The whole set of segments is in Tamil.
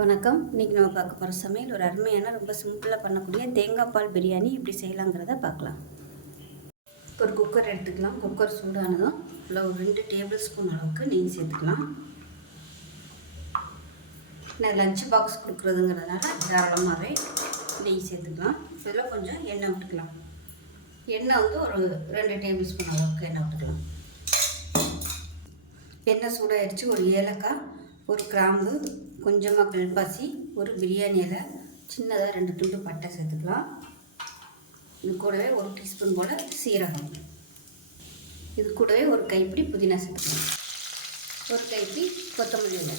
வணக்கம். இன்றைக்கி நம்ம பார்க்க போகிற சமையல் ஒரு அருமையான ரொம்ப சிம்பிளாக பண்ணக்கூடிய தேங்காய் பால் பிரியாணி எப்படி செய்யலாங்கிறத பார்க்கலாம். ஒரு குக்கர் எடுத்துக்கலாம். குக்கர் சூடானதும் அதில் ஒரு 2 டேபிள் ஸ்பூன் அளவுக்கு நெய் சேர்த்துக்கலாம். நான் லஞ்ச் பாக்ஸ் கொடுக்குறதுங்கிறதுனால தாராளமாகவே நெய் சேர்த்துக்கலாம். இதில் கொஞ்சம் எண்ணெய் விட்டுக்கலாம். எண்ணெய் வந்து ஒரு 2 டேபிள் ஸ்பூன் அளவுக்கு எண்ணெய் விட்டுக்கலாம். எண்ணெய் சூடாகிடுச்சு. ஒரு ஏலக்காய், ஒரு கிராம்பு, கொஞ்சமாக கல்பாசி, ஒரு பிரியாணி இலை, சின்னதாக 2 துண்டு பட்டை சேர்த்துக்கலாம். இது கூடவே 1 டீஸ்பூன் போல் சீரகம், இது கூடவே ஒரு கைப்பிடி புதினா சேர்த்துக்கலாம், ஒரு கைப்பிடி கொத்தமல்லி இலை.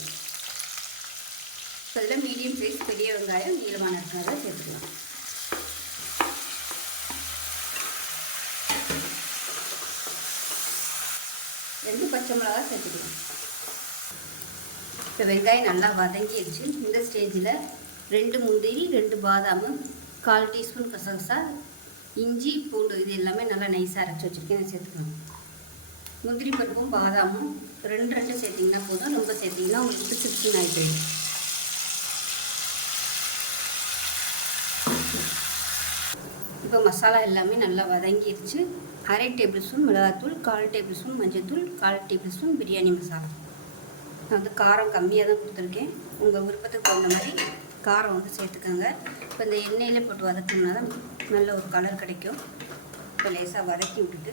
இதில் மீடியம் சைஸ் பெரிய வெங்காயம் நீளமான இருக்கிறத சேர்த்துக்கலாம். ரெண்டு பச்சை மிளகா சேர்த்துக்கலாம். இப்போ வெங்காயம் நல்லா வதங்கிடுச்சு. இந்த ஸ்டேஜில் 2 முந்திரி, 2 பாதாம், 1/4 டீஸ்பூன் கசகசா, இஞ்சி, பூண்டு இது எல்லாமே நல்லா நைஸாக அரைச்சி வச்சுருக்கேன், சேர்த்துக்கணும். முந்திரி பருப்பும் பாதாமும் 2 சேர்த்திங்கன்னா போதும். ரொம்ப சேர்த்திங்கன்னா உங்களுக்கு பிசுன்னு ஆகிட்டு. இப்போ மசாலா எல்லாமே நல்லா வதங்கிடுச்சு. 1/2 டேபிள் ஸ்பூன் மிளகாத்தூள், 1/4 டேபிள் ஸ்பூன் மஞ்சள்தூள், 1/4 டேபிள் ஸ்பூன் பிரியாணி மசாலா. நான் வந்து காரம் கம்மியாக தான் கொடுத்துருக்கேன். உங்கள் விருப்பத்துக்கு தகுந்த மாதிரி காரம் வந்து சேர்த்துக்கோங்க. இப்போ இந்த எண்ணெயில் போட்டு வதக்கினா தான் நல்ல ஒரு கலர் கிடைக்கும். இப்போ லேசாக வதக்கி விட்டுட்டு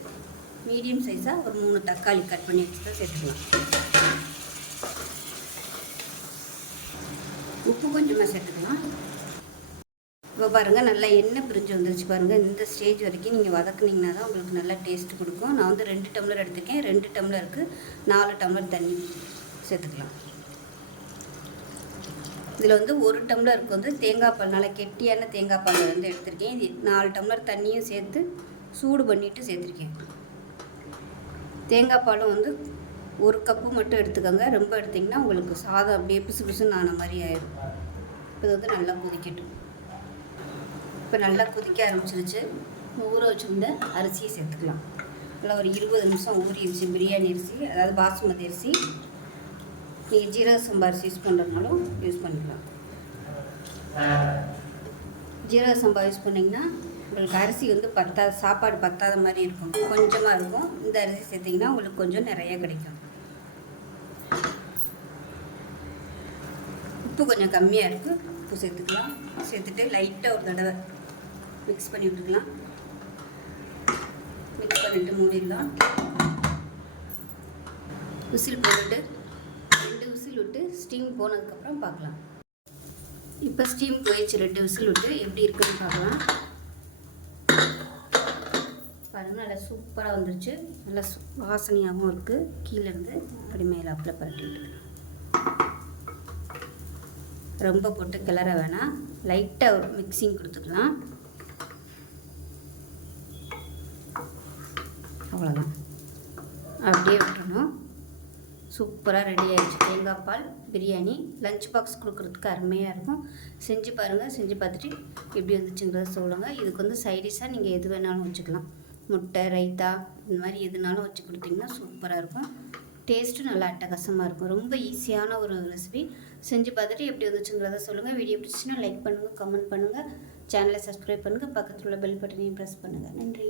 மீடியம் சைஸாக ஒரு 3 தக்காளி கட் பண்ணி வச்சுட்டு சேர்த்துக்கலாம். உப்பு கொஞ்சமாக சேர்த்துக்கலாம். இப்போ பாருங்கள் நல்லா எண்ணெய் பிரிஞ்சு வந்துருச்சு பாருங்கள். இந்த ஸ்டேஜ் வரைக்கும் நீங்கள் வதக்குனிங்கன்னா தான் உங்களுக்கு நல்லா டேஸ்ட் கொடுக்கும். நான் வந்து 2 டம்ளர் எடுத்துருக்கேன். 2 டம்ளருக்கு 4 டம்ளர் தண்ணி சேர்த்துக்கலாம். இதில் வந்து 1 டம்ளருக்கு வந்து தேங்காய் பால், நல்லா கெட்டியான தேங்காய் பால் வந்து எடுத்திருக்கேன். இது 4 டம்ளர் தண்ணியும் சேர்த்து சூடு பண்ணிவிட்டு சேர்த்துருக்கேன். தேங்காய் பாலும் வந்து 1 கப்பு மட்டும் எடுத்துக்கோங்க. ரொம்ப எடுத்திங்கன்னா உங்களுக்கு சாதம் அப்படியே பிசு பிசுன்னு ஆன மாதிரி ஆயிடும். இது வந்து நல்லா கொதிக்கட்டும். இப்போ நல்லா கொதிக்க ஆரம்பிச்சிருச்சு. ஊற வச்சுருந்த அரிசியை சேர்த்துக்கலாம். நல்லா ஒரு 20 நிமிஷம் ஊறிடுச்சு. பிரியாணி அரிசி, அதாவது பாசுமதி அரிசி. நீங்கள் ஜீரக சம்பா அரிசி யூஸ் பண்ணுறதுனாலும் யூஸ் பண்ணிக்கலாம். ஜீரக சம்பா யூஸ் பண்ணிங்கன்னா உங்களுக்கு அரிசி வந்து சாப்பாடு பத்தாத மாதிரி இருக்கும், கொஞ்சமாக இருக்கும். இந்த அரிசி சேர்த்திங்கன்னா உங்களுக்கு கொஞ்சம் நிறைய கிடைக்கும். உப்பு கொஞ்சம் கம்மியாக இருக்குது, உப்பு சேர்த்துக்கலாம். சேர்த்துட்டு லைட்டாக ஒரு தடவை மிக்ஸ் பண்ணி விட்டுக்கலாம். மிக்ஸ் பண்ணிவிட்டு மூடிடலாம். விசில் போட்டுட்டு 2 விசில் விட்டு ஸ்டீம் போனதுக்கப்புறம் பார்க்கலாம். இப்போ ஸ்டீம் போயிடுச்சு. 2 விசில் விட்டு எப்படி இருக்குன்னு பார்க்கலாம். பாருங்கள் நல்லா சூப்பராக வந்துருச்சு. நல்லா வாசனையாகவும் இருக்குது. கீழேருந்து அப்படி மேலே அப்பில் பரட்டிட்டு ரொம்ப போட்டு கிளற வேணாம். லைட்டாக ஒரு மிக்சிங் கொடுத்துக்கலாம். அவ்வளோதான், அப்படியே விட்டுறணும். சூப்பராக ரெடி ஆகிடுச்சு தேங்காய் பால் பிரியாணி. லஞ்ச் பாக்ஸ் கொடுக்குறதுக்கு அருமையாக இருக்கும். செஞ்சு பாருங்கள். செஞ்சு பார்த்துட்டு எப்படி வந்துச்சுங்கிறத சொல்லுங்கள். இதுக்கு வந்து சைடிஷாக நீங்கள் எது வேணாலும் வச்சுக்கலாம். முட்டை, ரைத்தா, இந்த மாதிரி எதுனாலும் வச்சு கொடுத்தீங்கன்னா சூப்பராக இருக்கும். டேஸ்ட்டும் நல்லா அட்டகாசமாக இருக்கும். ரொம்ப ஈஸியான ஒரு ரெசிபி. செஞ்சு பார்த்துட்டு எப்படி வந்துச்சுங்கிறத சொல்லுங்கள். வீடியோ பிடிச்சின்னா லைக் பண்ணுங்கள், கமெண்ட் பண்ணுங்கள், சேனலை சப்ஸ்கிரைப் பண்ணுங்கள், பக்கத்தில் உள்ள பெல் பட்டனையும் ப்ரெஸ் பண்ணுங்கள். நன்றி.